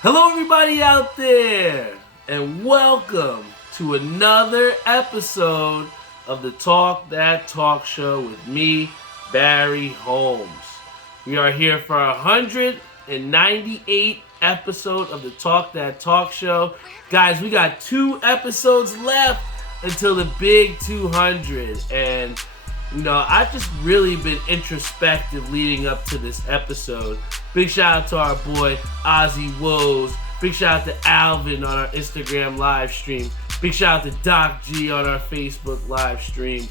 Hello, everybody out there, and welcome to another episode of the Talk That Talk Show with me, Barry Holmes. We are here for 198 episode of the Talk That Talk Show. Guys, we got 2 episodes left until the big 200, and I've just really been introspective leading up to this episode. Big shout out to our boy Ozzy Woes. Big shout out to Alvin on our Instagram live stream. Big shout out to Doc G on our Facebook live stream.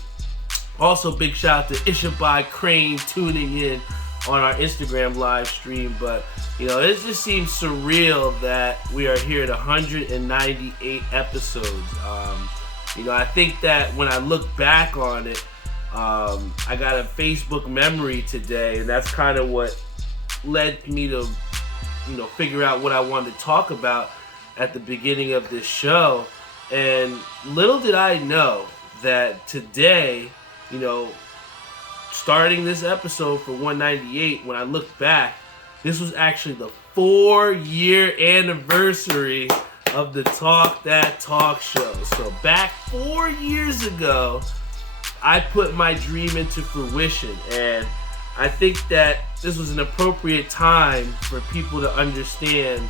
Also, big shout out to Ishabai Crane tuning in on our Instagram live stream. But, it just seems surreal that we are here at 198 episodes. I think that when I look back on it, I got a Facebook memory today, and that's kind of what led me to, figure out what I wanted to talk about at the beginning of this show. And little did I know that today, starting this episode for 198, when I look back, this was actually the 4-year anniversary of the Talk That Talk Show. So back 4 years ago, I put my dream into fruition, and I think that this was an appropriate time for people to understand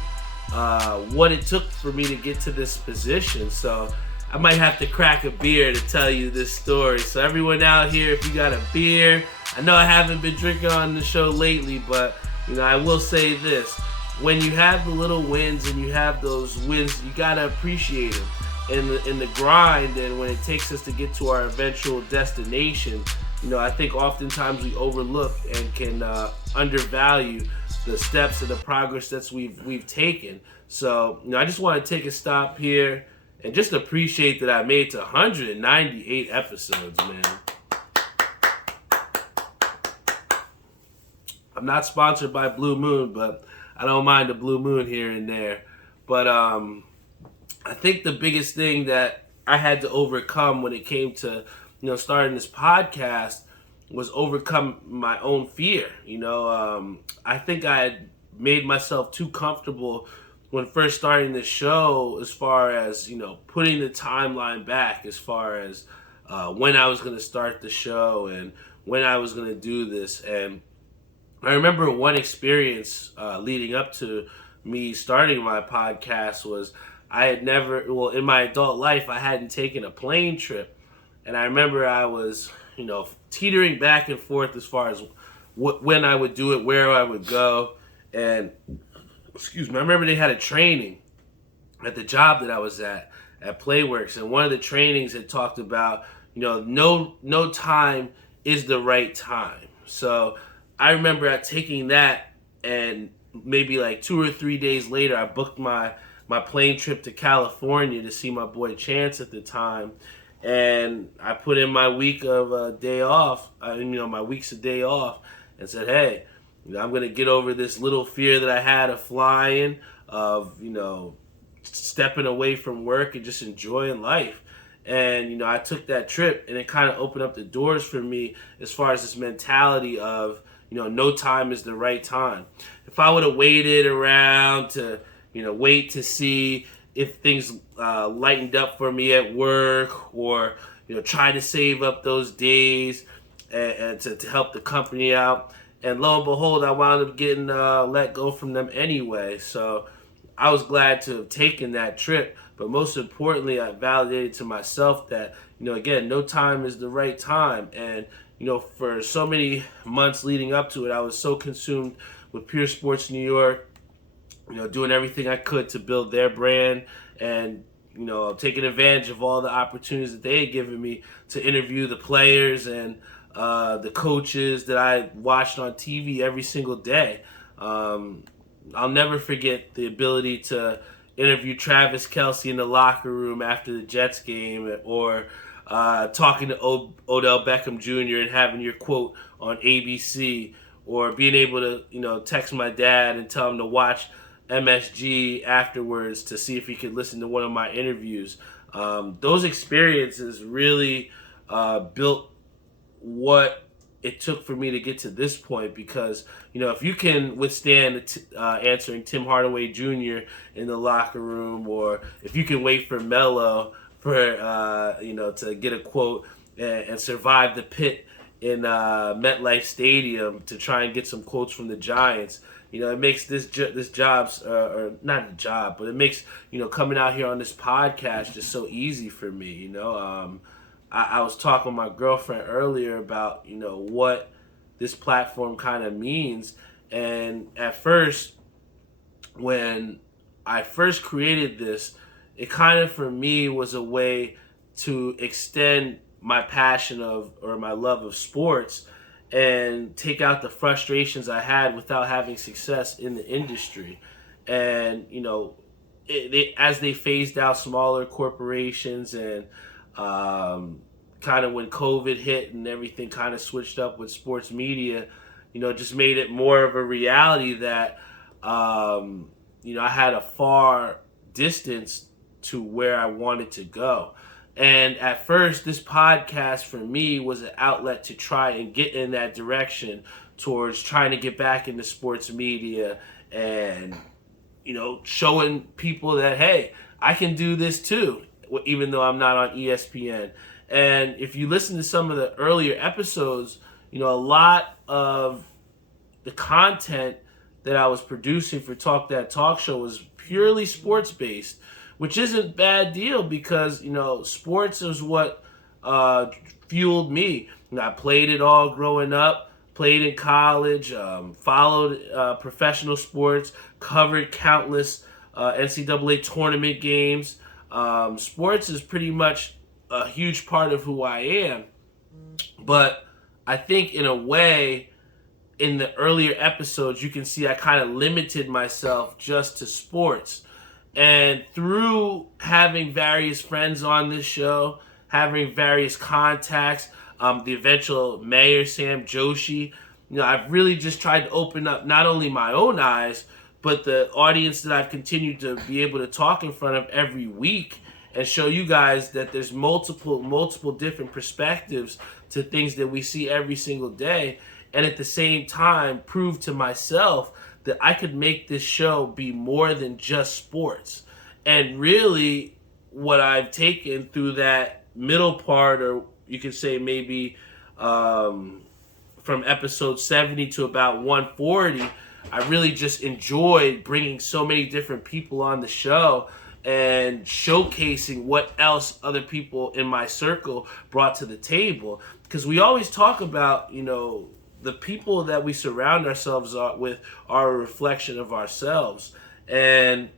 what it took for me to get to this position. So I might have to crack a beer to tell you this story. So everyone out here, if you got a beer, I know I haven't been drinking on the show lately, but I will say this: when you have the little wins and you have those wins, you gotta appreciate them. In the grind, and when it takes us to get to our eventual destination, I think oftentimes we overlook and can undervalue the steps and the progress that we've taken. So, I just want to take a stop here and just appreciate that I made it to 198 episodes, man. I'm not sponsored by Blue Moon, but I don't mind a Blue Moon here and there. But I think the biggest thing that I had to overcome when it came to, starting this podcast was overcome my own fear. I think I had made myself too comfortable when first starting this show, as far as, putting the timeline back as far as when I was going to start the show and when I was going to do this. And I remember one experience leading up to me starting my podcast was I had never, in my adult life, I hadn't taken a plane trip. And I remember I was, teetering back and forth as far as when I would do it, where I would go. And, I remember they had a training at the job that I was at Playworks. And one of the trainings had talked about, no time is the right time. So I remember taking that, and maybe like 2 or 3 days later, I booked my plane trip to California to see my boy Chance at the time. And I put in my week of day off, my weeks of day off, and said, hey, I'm going to get over this little fear that I had of flying, of, stepping away from work and just enjoying life. And, I took that trip, and it kind of opened up the doors for me as far as this mentality of, no time is the right time. If I would have waited around to, wait to see if things lightened up for me at work, or, try to save up those days and to help the company out. And lo and behold, I wound up getting let go from them anyway. So I was glad to have taken that trip. But most importantly, I validated to myself that, again, no time is the right time. And, for so many months leading up to it, I was so consumed with Pure Sports New York, doing everything I could to build their brand, and, taking advantage of all the opportunities that they had given me to interview the players and the coaches that I watched on TV every single day. I'll never forget the ability to interview Travis Kelce in the locker room after the Jets game, or talking to Odell Beckham Jr. and having your quote on ABC, or being able to, text my dad and tell him to watch MSG afterwards to see if he could listen to one of my interviews. Those experiences really built what it took for me to get to this point, because if you can withstand answering Tim Hardaway Jr. in the locker room, or if you can wait for Melo for to get a quote, and survive the pit in MetLife Stadium to try and get some quotes from the Giants. It makes this job's or not a job, but it makes coming out here on this podcast just so easy for me. I was talking with my girlfriend earlier about what this platform kind of means, and at first, when I first created this, it kind of for me was a way to extend my passion or my love of sports, and take out the frustrations I had without having success in the industry. And as they phased out smaller corporations, and kind of when COVID hit and everything kind of switched up with sports media, just made it more of a reality that I had a far distance to where I wanted to go. And at first, this podcast for me was an outlet to try and get in that direction towards trying to get back into sports media, and showing people that, hey, I can do this too, even though I'm not on ESPN. And if you listen to some of the earlier episodes, a lot of the content that I was producing for Talk That Talk Show was purely sports based, which isn't a bad deal, because sports is what fueled me. I played it all growing up, played in college, followed professional sports, covered countless NCAA tournament games. Sports is pretty much a huge part of who I am. But I think in a way, in the earlier episodes, you can see I kind of limited myself just to sports. And through having various friends on this show, having various contacts, the eventual mayor, Sam Joshi, I've really just tried to open up not only my own eyes, but the audience that I've continued to be able to talk in front of every week, and show you guys that there's multiple different perspectives to things that we see every single day. And at the same time, prove to myself that I could make this show be more than just sports. And really, what I've taken through that middle part, or you could say maybe from episode 70 to about 140, I really just enjoyed bringing so many different people on the show and showcasing what else other people in my circle brought to the table. Because we always talk about, the people that we surround ourselves with are a reflection of ourselves. And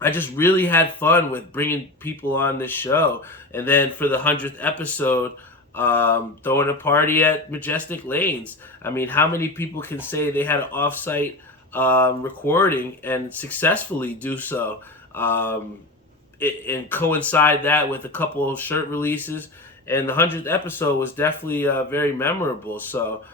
I just really had fun with bringing people on this show. And then for the 100th episode, throwing a party at Majestic Lanes. I mean, how many people can say they had an off-site recording and successfully do so? And coincide that with a couple of shirt releases. And the 100th episode was definitely very memorable. So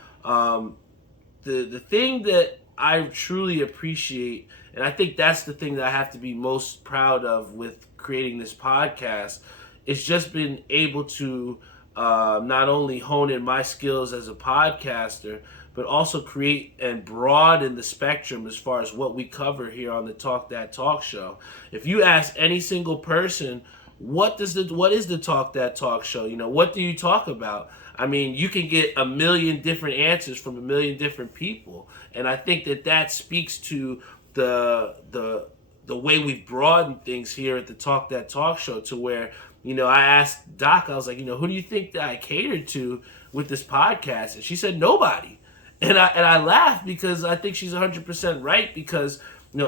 the thing that I truly appreciate, and I think that's the thing that I have to be most proud of with creating this podcast, is just being able to not only hone in my skills as a podcaster, but also create and broaden the spectrum as far as what we cover here on the Talk That Talk Show. If you ask any single person, what is the Talk That Talk Show? What do you talk about? I mean, you can get a million different answers from a million different people. And I think that speaks to the way we've broadened things here at the Talk That Talk Show, to where, I asked Doc, I was like, who do you think that I catered to with this podcast? And she said, nobody. And I laughed, because I think she's 100% right, because,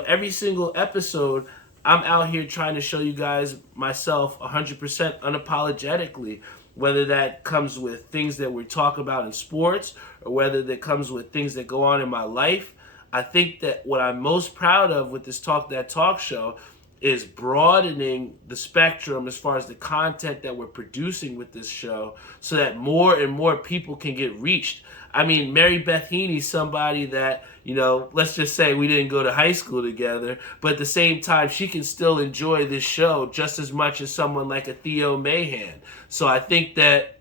every single episode, I'm out here trying to show you guys myself 100% unapologetically, whether that comes with things that we talk about in sports, or whether that comes with things that go on in my life. I think that what I'm most proud of with this Talk That Talk Show is broadening the spectrum as far as the content that we're producing with this show, so that more and more people can get reached. I mean, Mary Beth Heaney's somebody that, let's just say we didn't go to high school together, but at the same time, she can still enjoy this show just as much as someone like a Theo Mahan. So I think that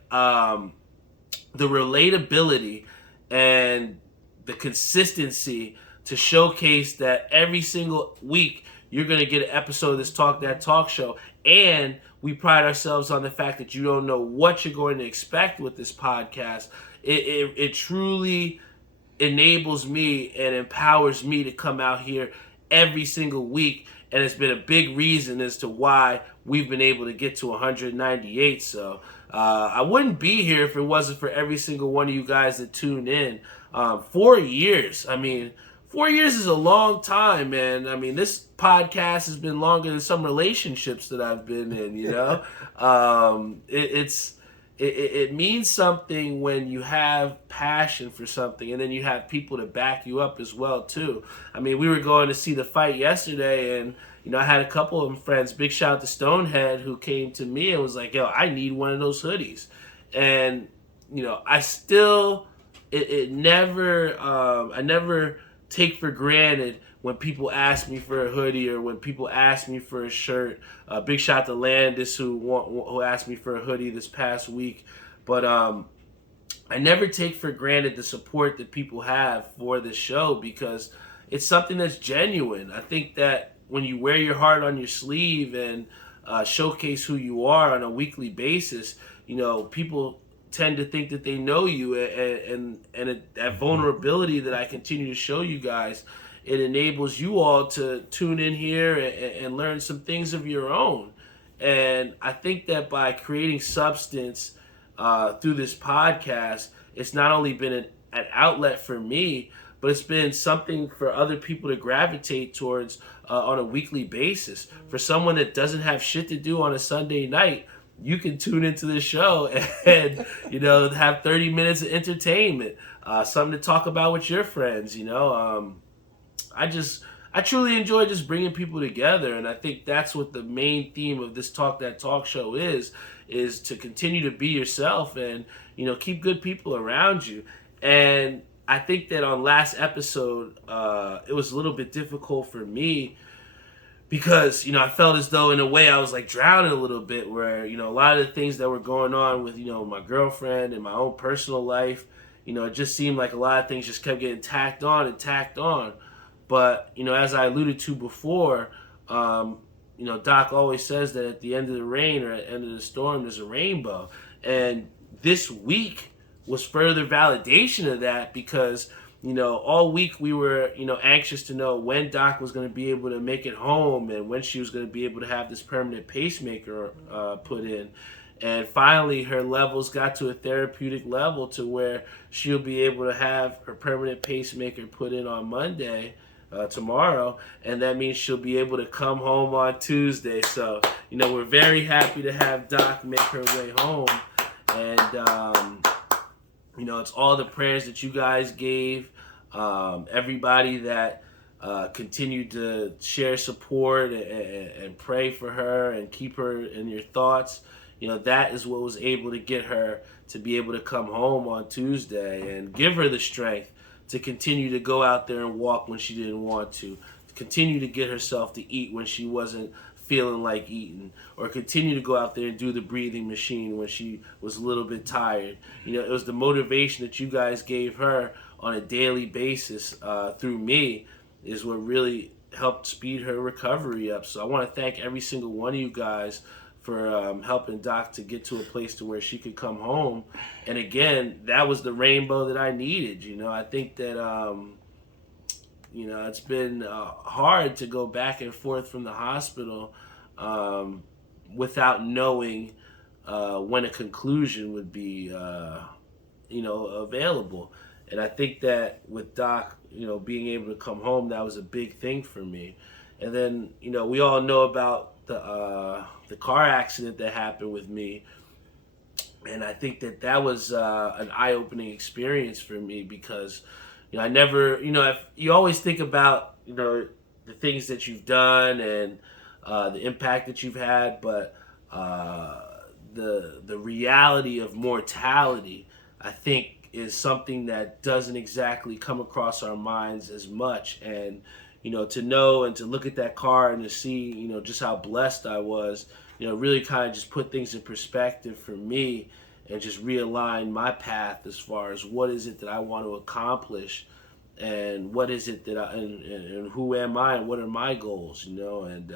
the relatability and the consistency to showcase that every single week you're going to get an episode of this Talk That Talk show. And we pride ourselves on the fact that you don't know what you're going to expect with this podcast. It truly enables me and empowers me to come out here every single week. And it's been a big reason as to why we've been able to get to 198. So I wouldn't be here if it wasn't for every single one of you guys that tune in. 4 years. I mean, 4 years is a long time, man. I mean, this podcast has been longer than some relationships that I've been in, you know? It means something when you have passion for something, and then you have people to back you up as well too. I mean, we were going to see the fight yesterday, and I had a couple of friends. Big shout out to Stonehead, who came to me and was like, "Yo, I need one of those hoodies," and I still, it never, I never take for granted when people ask me for a hoodie or when people ask me for a shirt. Big shout out to Landis who asked me for a hoodie this past week. But I never take for granted the support that people have for the show, because it's something that's genuine. I think that when you wear your heart on your sleeve and showcase who you are on a weekly basis, people tend to think that they know you, and that vulnerability that I continue to show you guys, it enables you all to tune in here and learn some things of your own. And I think that by creating substance through this podcast, it's not only been an outlet for me, but it's been something for other people to gravitate towards on a weekly basis. For someone that doesn't have shit to do on a Sunday night, you can tune into this show and have 30 minutes of entertainment, something to talk about with your friends. I truly enjoy just bringing people together, and I think that's what the main theme of this Talk That Talk show is to continue to be yourself and keep good people around you. And I think that on last episode, it was a little bit difficult for me, because I felt as though in a way I was like drowning a little bit, where a lot of the things that were going on with my girlfriend and my own personal life, it just seemed like a lot of things just kept getting tacked on. But as I alluded to before, Doc always says that at the end of the rain or at the end of the storm there's a rainbow, and this week was further validation of that, because all week we were, anxious to know when Doc was going to be able to make it home and when she was going to be able to have this permanent pacemaker put in. And finally, her levels got to a therapeutic level to where she'll be able to have her permanent pacemaker put in on Monday, tomorrow. And that means she'll be able to come home on Tuesday. So, we're very happy to have Doc make her way home. And, it's all the prayers that you guys gave, everybody that continued to share support and pray for her and keep her in your thoughts. That is what was able to get her to be able to come home on Tuesday and give her the strength to continue to go out there and walk when she didn't want to continue to get herself to eat when she wasn't feeling like eating, or continue to go out there and do the breathing machine when she was a little bit tired. It was the motivation that you guys gave her on a daily basis through me is what really helped speed her recovery up. So I want to thank every single one of you guys for helping Doc to get to a place to where she could come home. And again, that was the rainbow that I needed. I think that it's been hard to go back and forth from the hospital without knowing when a conclusion would be, available. And I think that with Doc, being able to come home, that was a big thing for me. And then, we all know about the car accident that happened with me. And I think that was an eye-opening experience for me, because I never, if you always think about, the things that you've done and the impact that you've had, but the reality of mortality, I think, is something that doesn't exactly come across our minds as much. And, to know and to look at that car and to see, just how blessed I was, really kind of just put things in perspective for me. and just realign my path as far as what is it that I want to accomplish, and what is it that and who am I, and what are my goals, and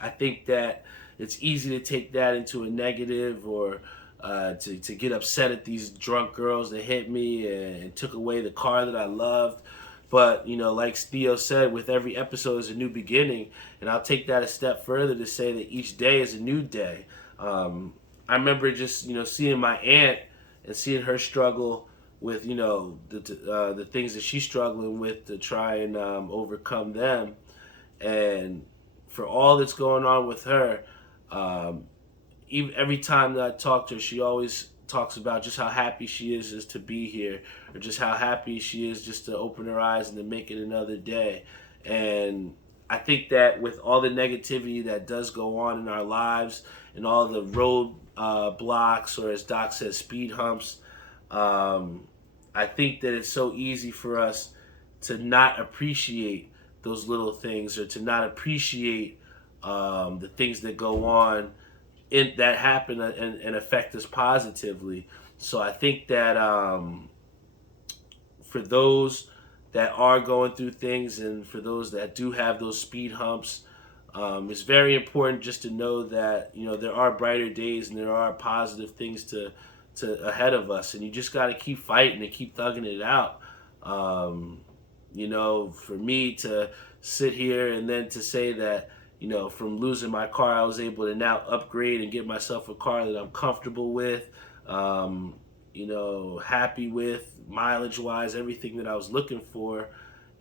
I think that it's easy to take that into a negative, or to get upset at these drunk girls that hit me and took away the car that I loved. But, like Theo said, with every episode is a new beginning. And I'll take that a step further to say that each day is a new day. I remember just, seeing my aunt and seeing her struggle with, the things that she's struggling with to try and overcome them. And for all that's going on with her, even every time that I talk to her, she always talks about just how happy she is to be here, or just how happy she is just to open her eyes and to make it another day. And I think that with all the negativity that does go on in our lives, and all the road blocks, or as Doc says, speed humps, I think that it's so easy for us to not appreciate those little things, or to not appreciate the things that go on that happen and affect us positively. So I think that for those that are going through things, and for those that do have those speed humps, it's very important just to know that there are brighter days, and there are positive things to ahead of us, and you just got to keep fighting and keep thugging it out. For me to sit here and then to say that, from losing my car, I was able to now upgrade and get myself a car that I'm comfortable with, happy with, mileage-wise, everything that I was looking for,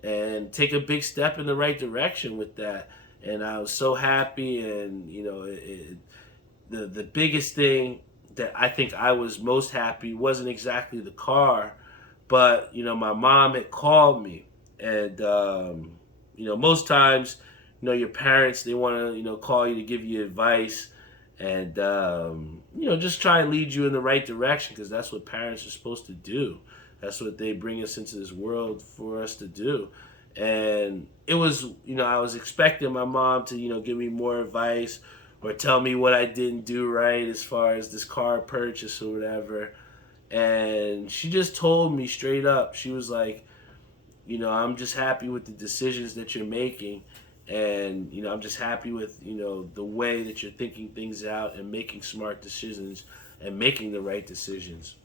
and take a big step in the right direction with that. And I was so happy, and, the biggest thing that I think I was most happy wasn't exactly the car, but, my mom had called me, and, most times, your parents, they want to, call you to give you advice, and, just try and lead you in the right direction, because that's what parents are supposed to do. That's what they bring us into this world for us to do. And it was, I was expecting my mom to, give me more advice, or tell me what I didn't do right as far as this car purchase or whatever. And she just told me straight up, she was like, I'm just happy with the decisions that you're making. And, I'm just happy with, the way that you're thinking things out and making smart decisions and making the right decisions.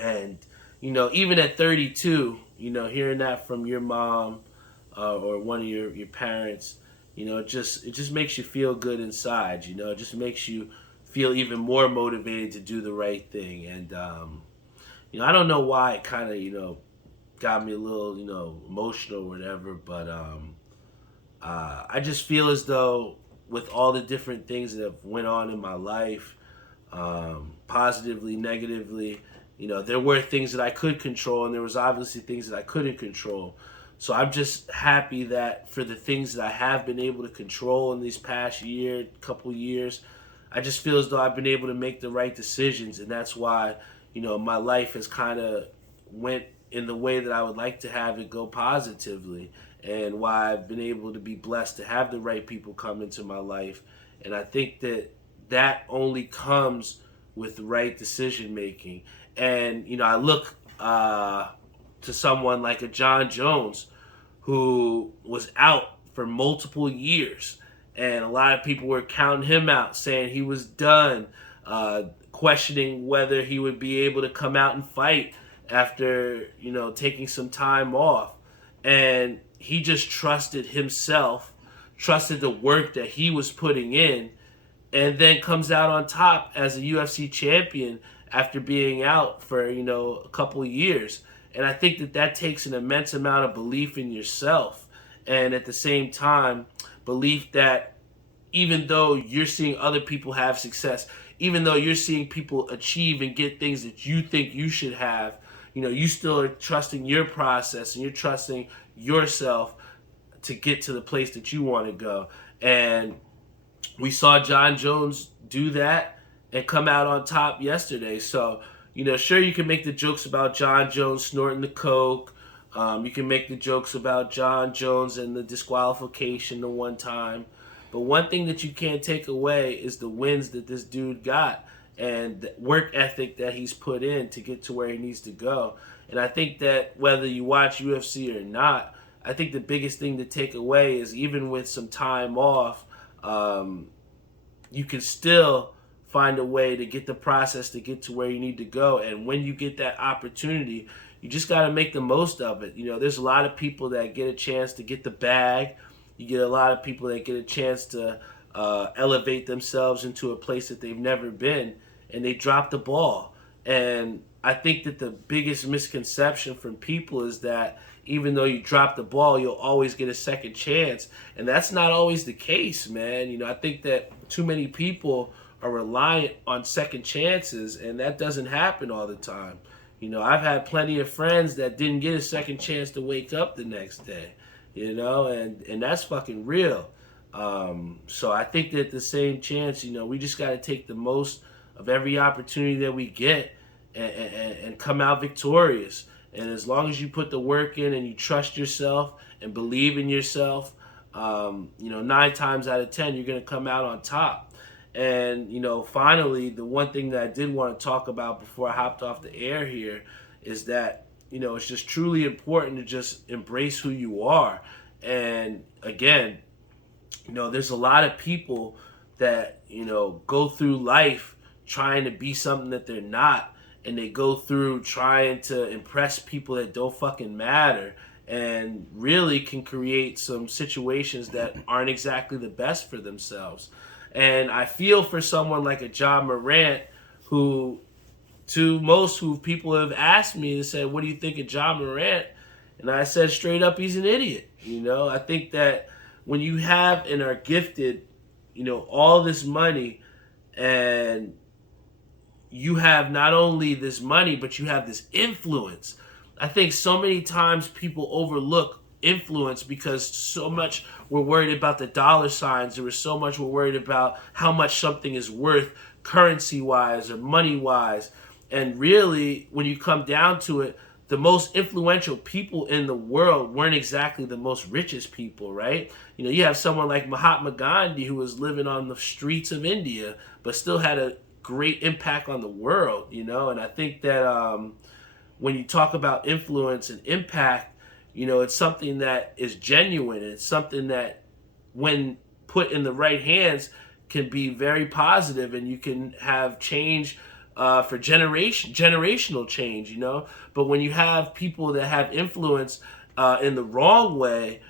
And, even at 32, hearing that from your mom or one of your parents, it just makes you feel good inside. It just makes you feel even more motivated to do the right thing. And, I don't know why it kind of, got me a little, emotional or whatever, but I just feel as though with all the different things that have went on in my life, positively, negatively, there were things that I could control, and there was obviously things that I couldn't control. So I'm just happy that for the things that I have been able to control in these past couple years, I just feel as though I've been able to make the right decisions, and that's why, my life has kind of went in the way that I would like to have it go positively, and why I've been able to be blessed to have the right people come into my life. And I think that only comes with the right decision making. And, I look to someone like a John Jones, who was out for multiple years, and a lot of people were counting him out, saying he was done, questioning whether he would be able to come out and fight after, taking some time off. And he just trusted himself, trusted the work that he was putting in, and then comes out on top as a UFC champion after being out for, a couple of years. And I think that takes an immense amount of belief in yourself, and at the same time, belief that even though you're seeing other people have success, even though you're seeing people achieve and get things that you think you should have, you still are trusting your process, and you're trusting yourself to get to the place that you want to go. And we saw John Jones do that and come out on top yesterday. So, sure, you can make the jokes about John Jones snorting the coke. You can make the jokes about John Jones and the disqualification the one time. But one thing that you can't take away is the wins that this dude got. and the work ethic that he's put in to get to where he needs to go. And I think that whether you watch UFC or not, I think the biggest thing to take away is even with some time off, you can still find a way to get the process to get to where you need to go. And when you get that opportunity, you just got to make the most of it. There's a lot of people that get a chance to get the bag. You get a lot of people that get a chance to elevate themselves into a place that they've never been, and they drop the ball. And I think that the biggest misconception from people is that even though you drop the ball, you'll always get a second chance. And that's not always the case, man. I think that too many people are reliant on second chances, and that doesn't happen all the time. I've had plenty of friends that didn't get a second chance to wake up the next day, and that's fucking real. So I think that the same chance, we just got to take the most of every opportunity that we get and come out victorious. And as long as you put the work in and you trust yourself and believe in yourself, 9 times out of 10, you're going to come out on top. And, finally, the one thing that I did want to talk about before I hopped off the air here is that, it's just truly important to just embrace who you are. And again, there's a lot of people that, go through life trying to be something that they're not. And they go through trying to impress people that don't fucking matter, and really can create some situations that aren't exactly the best for themselves. And I feel for someone like a John Morant, who people have asked me and said, what do you think of John Morant? And I said straight up, he's an idiot. I think that when you have and are gifted, all this money, and you have not only this money, but you have this influence. I think so many times people overlook influence because so much we're worried about the dollar signs, or so much we're worried about how much something is worth currency-wise or money-wise. And really, when you come down to it, the most influential people in the world weren't exactly the most richest people, right? You have someone like Mahatma Gandhi, who was living on the streets of India, but still had a great impact on the world, and I think that when you talk about influence and impact, it's something that is genuine. It's something that, when put in the right hands, can be very positive, and you can have change for generational change, But when you have people that have influence in the wrong way,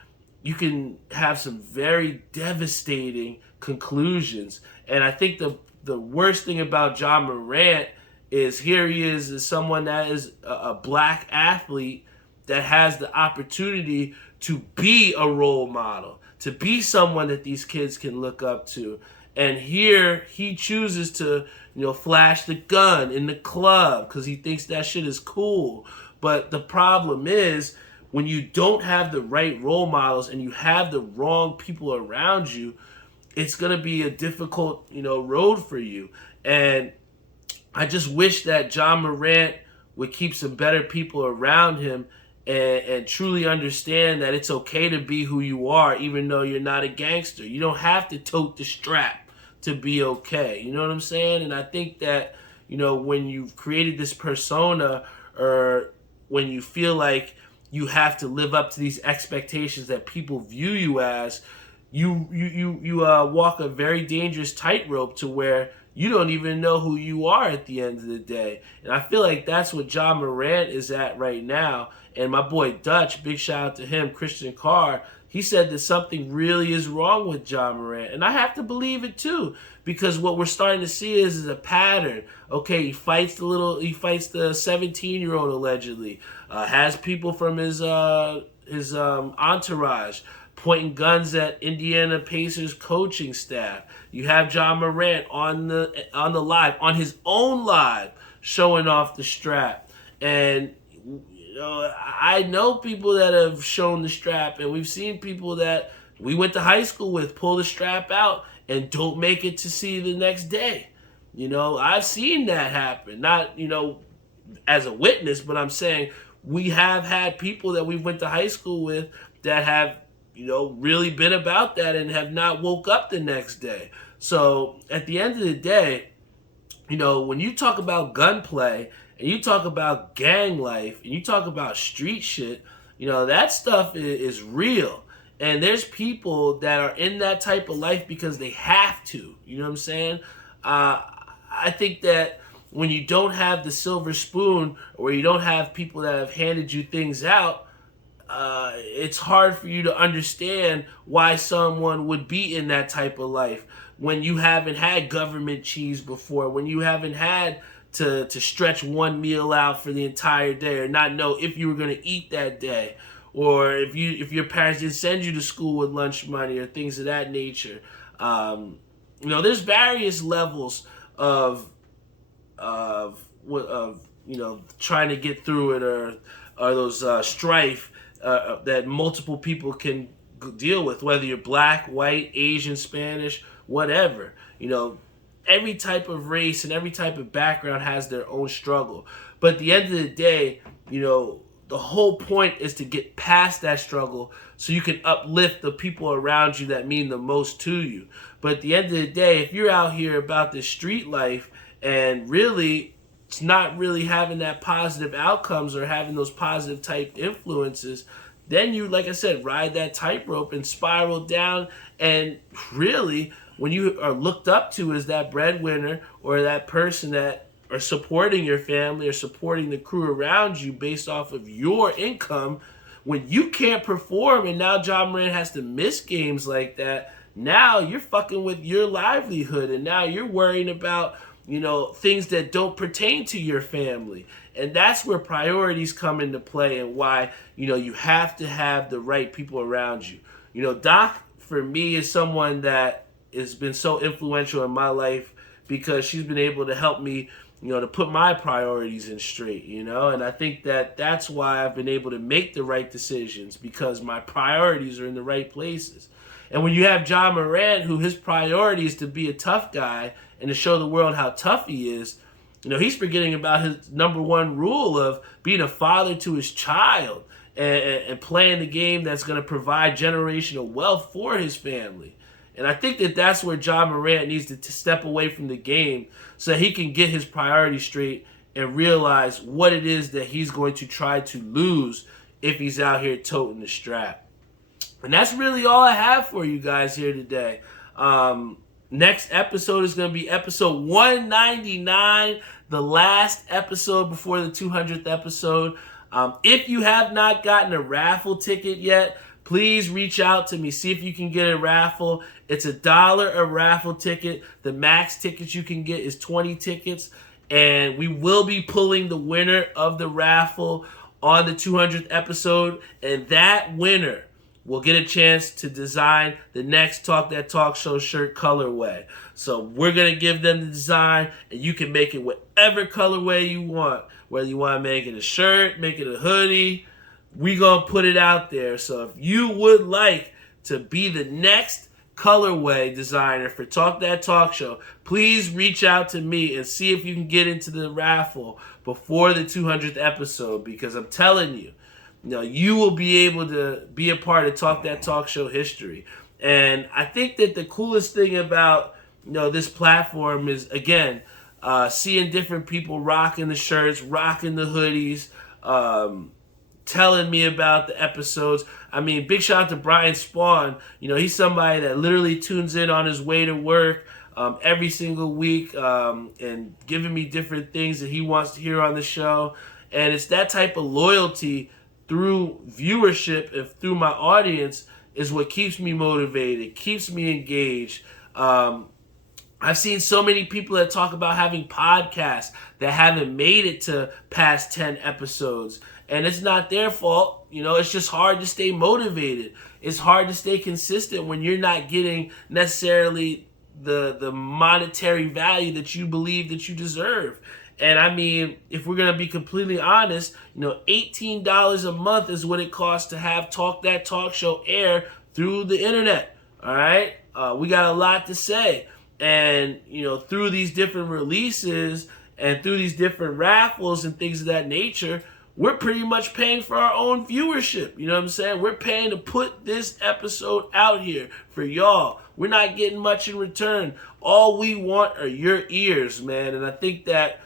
you can have some very devastating conclusions. And I think the worst thing about John Morant is here he is as someone that is a black athlete that has the opportunity to be a role model, to be someone that these kids can look up to. And here he chooses to, flash the gun in the club because he thinks that shit is cool. But the problem is, when you don't have the right role models and you have the wrong people around you, it's going to be a difficult, road for you. And I just wish that John Morant would keep some better people around him and truly understand that it's okay to be who you are, even though you're not a gangster. You don't have to tote the strap to be okay. You know what I'm saying? And I think that, when you've created this persona, or when you feel like you have to live up to these expectations that people view you as, you walk a very dangerous tightrope to where you don't even know who you are at the end of the day. And I feel like that's what John Morant is at right now. And my boy Dutch, big shout out to him, Christian Carr, he said that something really is wrong with John Morant. And I have to believe it too, because what we're starting to see is a pattern. Okay, he fights the 17-year-old allegedly, has people from his entourage pointing guns at Indiana Pacers coaching staff. You have John Morant on the live, on his own live, showing off the strap. And I know people that have shown the strap, and we've seen people that we went to high school with pull the strap out and don't make it to see the next day. I've seen that happen. Not, as a witness, but I'm saying we have had people that we went to high school with that have, really been about that and have not woke up the next day. So at the end of the day, when you talk about gunplay and you talk about gang life and you talk about street shit, that stuff is real. And there's people that are in that type of life because they have to. You know what I'm saying? I think that when you don't have the silver spoon, or you don't have people that have handed you things out, it's hard for you to understand why someone would be in that type of life when you haven't had government cheese before, when you haven't had to stretch one meal out for the entire day, or not know if you were going to eat that day, or if your parents didn't send you to school with lunch money or things of that nature. There's various levels of trying to get through it, or those strife that multiple people can deal with, whether you're black, white, Asian, Spanish, whatever. Every type of race and every type of background has their own struggle. But at the end of the day, the whole point is to get past that struggle so you can uplift the people around you that mean the most to you. But at the end of the day, if you're out here about this street life and really it's not really having that positive outcomes or having those positive type influences, then you, like I said, ride that tightrope and spiral down. And really, when you are looked up to as that breadwinner or that person that are supporting your family or supporting the crew around you based off of your income, when you can't perform and now John Morant has to miss games like that, now you're fucking with your livelihood, and now you're worrying about things that don't pertain to your family. And that's where priorities come into play, and why, you have to have the right people around you. Doc, for me, is someone that has been so influential in my life because she's been able to help me, to put my priorities in straight, and I think that that's why I've been able to make the right decisions, because my priorities are in the right places. And when you have John Morant, who his priority is to be a tough guy and to show the world how tough he is, he's forgetting about his number one rule of being a father to his child and playing the game that's going to provide generational wealth for his family. And I think that that's where John Morant needs to step away from the game so that he can get his priorities straight and realize what it is that he's going to try to lose if he's out here toting the strap. And that's really all I have for you guys here today. Next episode is going to be episode 199, the last episode before the 200th episode. If you have not gotten a raffle ticket yet, please reach out to me. See if you can get a raffle. It's $1 a raffle ticket. The max tickets you can get is 20 tickets. And we will be pulling the winner of the raffle on the 200th episode. And that winner will get a chance to design the next Talk That Talk Show shirt colorway. So we're going to give them the design, and you can make it whatever colorway you want. Whether you want to make it a shirt, make it a hoodie, we going to put it out there. So if you would like to be the next colorway designer for Talk That Talk Show, please reach out to me and see if you can get into the raffle before the 200th episode, because I'm telling you, you will be able to be a part of Talk That Talk Show history. And I think that the coolest thing about this platform is, again, seeing different people rocking the shirts, rocking the hoodies, telling me about the episodes. I mean, big shout out to Brian Spawn. He's somebody that literally tunes in on his way to work every single week and giving me different things that he wants to hear on the show. And it's that type of loyalty through viewership and through my audience is what keeps me motivated, keeps me engaged. I've seen so many people that talk about having podcasts that haven't made it to past 10 episodes. And it's not their fault. It's just hard to stay motivated. It's hard to stay consistent when you're not getting necessarily the monetary value that you believe that you deserve. And I mean, if we're going to be completely honest, $18 a month is what it costs to have Talk That Talk Show air through the internet. All right? We got a lot to say. And, through these different releases and through these different raffles and things of that nature, we're pretty much paying for our own viewership. You know what I'm saying? We're paying to put this episode out here for y'all. We're not getting much in return. All we want are your ears, man. And I think that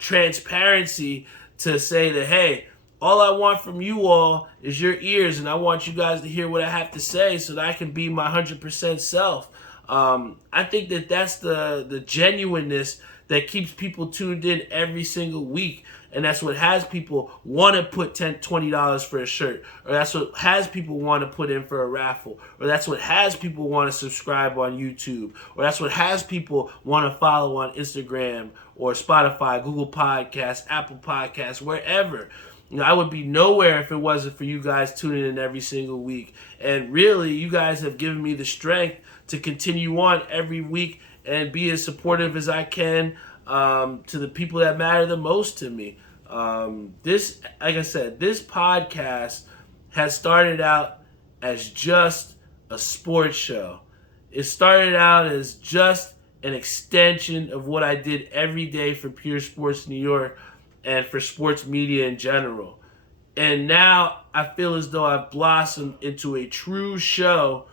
transparency to say that, hey, all I want from you all is your ears, and I want you guys to hear what I have to say so that I can be my 100% self. I think that that's the genuineness that keeps people tuned in every single week. And that's what has people want to put $10, $20 for a shirt. Or that's what has people want to put in for a raffle. Or that's what has people want to subscribe on YouTube. Or that's what has people want to follow on Instagram or Spotify, Google Podcasts, Apple Podcasts, wherever. You know, I would be nowhere if it wasn't for you guys tuning in every single week. And really, you guys have given me the strength to continue on every week and be as supportive as I can to the people that matter the most to me. This, like I said, this podcast has started out as just a sports show. It started out as just an extension of what I did every day for Pure Sports New York and for sports media in general. And now I feel as though I've blossomed into a true show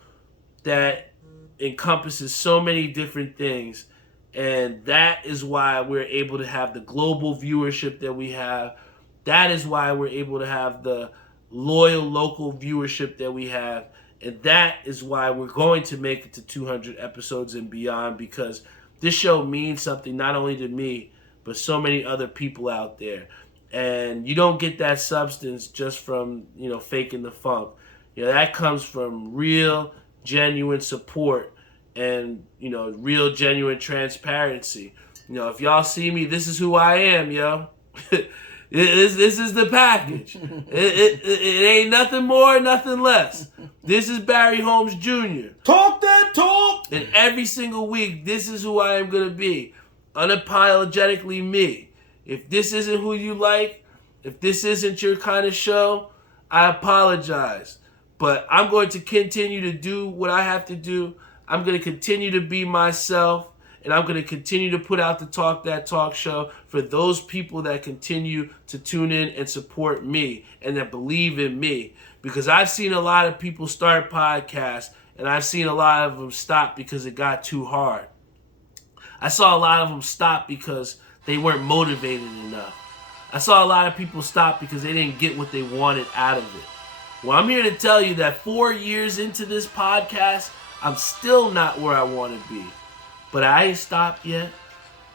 that encompasses so many different things. And that is why we're able to have the global viewership that we have. That is why we're able to have the loyal local viewership that we have. And that is why we're going to make it to 200 episodes and beyond, because this show means something not only to me, but so many other people out there. And you don't get that substance just from, faking the funk. That comes from real, genuine support and, real, genuine transparency. If y'all see me, this is who I am, yo. This is the package. It ain't nothing more, nothing less. This is Barry Holmes Jr. Talk that talk! And every single week, this is who I am going to be. Unapologetically me. If this isn't who you like, if this isn't your kind of show, I apologize. But I'm going to continue to do what I have to do. I'm going to continue to be myself. And I'm going to continue to put out the Talk That Talk show for those people that continue to tune in and support me and that believe in me. Because I've seen a lot of people start podcasts, and I've seen a lot of them stop because it got too hard. I saw a lot of them stop because they weren't motivated enough. I saw a lot of people stop because they didn't get what they wanted out of it. Well, I'm here to tell you that 4 years into this podcast, I'm still not where I want to be. But I ain't stopped yet,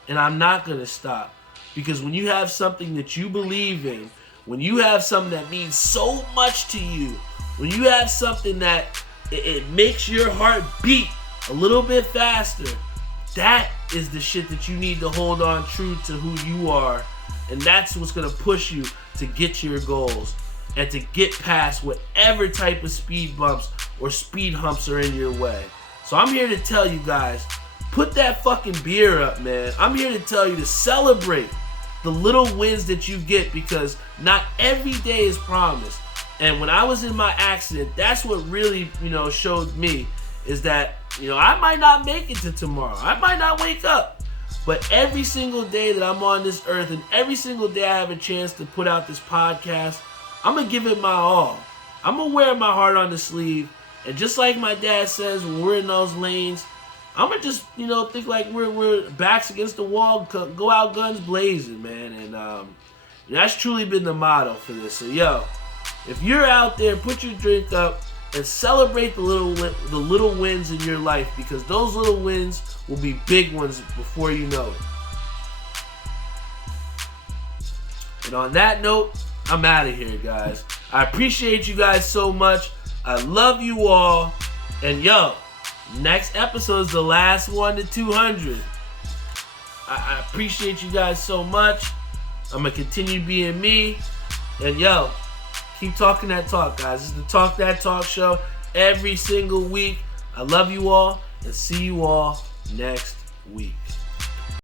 and I'm not going to stop. Because when you have something that you believe in, when you have something that means so much to you, when you have something that it makes your heart beat a little bit faster, that is the shit that you need to hold on true to who you are. And that's what's going to push you to get to your goals and to get past whatever type of speed bumps or speed humps are in your way. So I'm here to tell you guys, put that fucking beer up, man. I'm here to tell you to celebrate the little wins that you get, because not every day is promised. And when I was in my accident, that's what really, showed me is that, I might not make it to tomorrow. I might not wake up. But every single day that I'm on this earth and every single day I have a chance to put out this podcast, I'm going to give it my all. I'm going to wear my heart on the sleeve. And just like my dad says, when we're in those lanes, I'm going to just, think like we're backs against the wall, go out guns blazing, man. And that's truly been the motto for this. So, if you're out there, put your drink up and celebrate the little wins in your life, because those little wins will be big ones before you know it. And on that note, I'm out of here, guys. I appreciate you guys so much. I love you all. And next episode is the last one to 200. I appreciate you guys so much. I'm going to continue being me. And keep talking that talk, guys. This is the Talk That Talk show every single week. I love you all, and see you all next week.